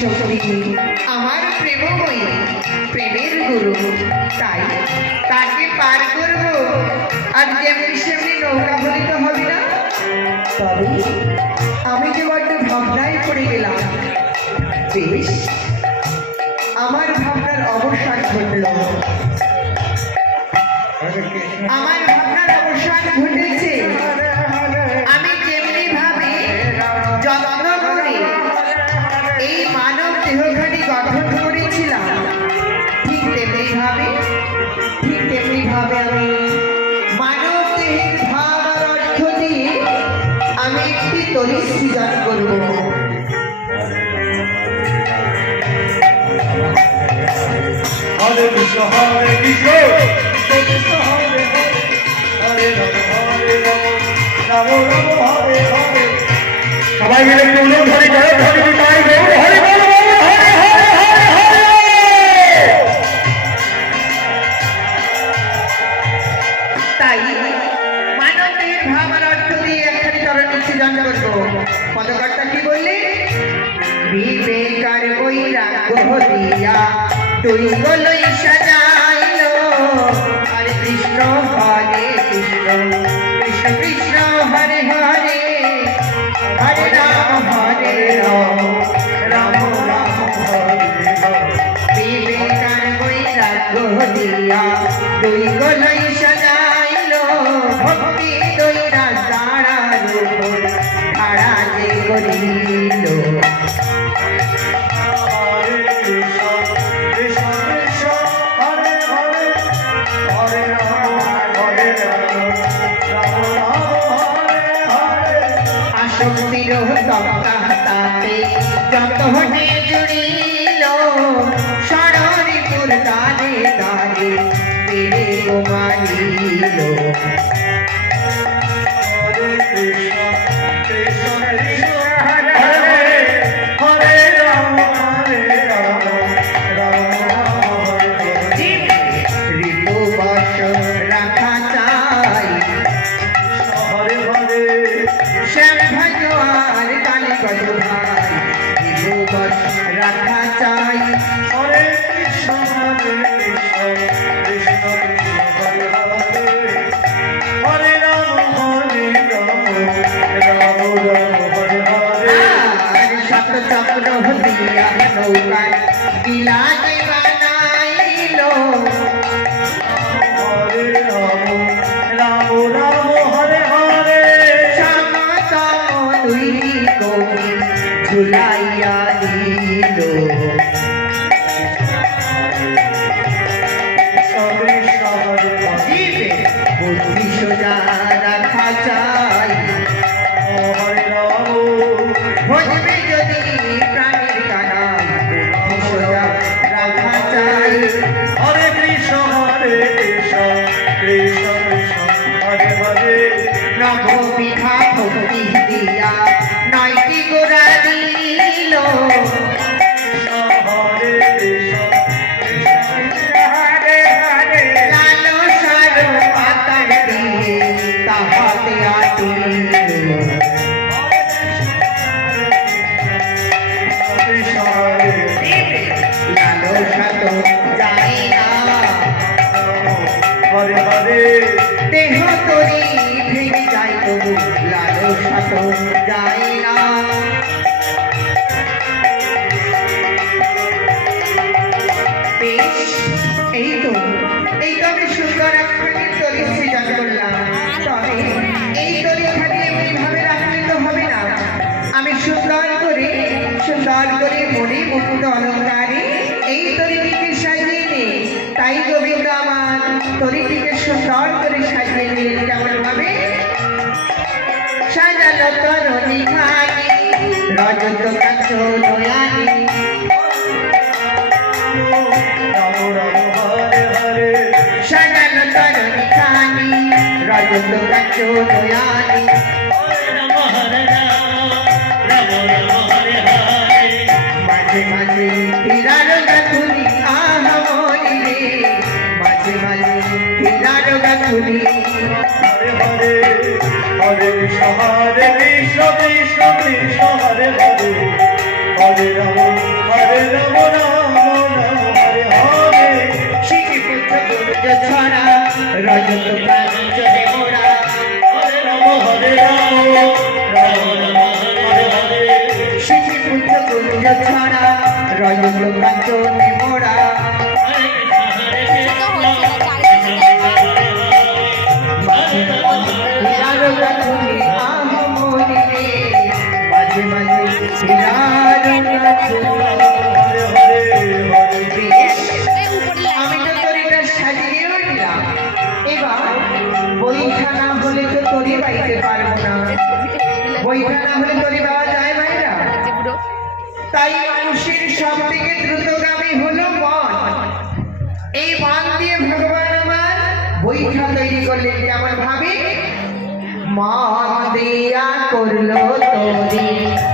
সত্যি আমার প্রেমময়ী, প্রেমের গুরু। তাই তাকে পার করব। আর যেমনি সেমনি নৌকা হলে হবে না। তবে আমি যে বড্ড ভাবনায় পড়ে গেলাম, বেশ। আমার ভাবনার অবসান ঘটল। তরি সৃজন করব। হরে কৃষ্ণ হরে কৃষ্ণ। হরে হরে হরে রাম হরে রাম। রাম রাম হরে হরে। সবাই মিলে একটু ধরে ধরে বৈরাগ্য দিয়া তুই গলই সাজাইল। হরে কৃষ্ণ হরে কৃষ্ণ কৃষ্ণ কৃষ্ণ হরে হরে। হরে রাম হরে রাম রাম রাম হরে বিবেকার বৈরাগ্য দিয়া দুই আসক্তির তাতে যত হনে জুড়িল সরণিপুর পেরে গোমালিল হরে কৃষ্ণ কৃষ্ণ এই তো আমি সুন্দর একখানি তরি সৃজন করলাম। তবে এই তরিখানি এমনিভাবে রাখলে তো হবে না। আমি সুন্দর করে সুন্দর করে মনে মুক্ত অলঙ্কারে। এই তরিটিকে সাজিয়ে নে তাই গোবিন্দ আমার তরিটিকে সুন্দর করে সাজিয়ে নিলেন কেমন ভাবে সাজালো তরণী খানি, রজত কাছ নয়ানি মাঝে মাঝে হীরার গাথুনি আহমনি রে মাঝে মাঝে হীরার গাথুনি হরে হরে হরে কৃষ্ণ হরে কৃষ্ণ কৃষ্ণ কৃষ্ণ হরে হরে হরে রাম পাইতে পারব না। বইটা না হলে তৈরি পাওয়া যায় মায়েরা তাই মানুষের সব থেকে দ্রুতগামী হলো মন। এই মন দিয়ে ভগবান আমার বইটা তৈরি করলেন, কেমন ভাবে? মন দিয়া করল তৈরি।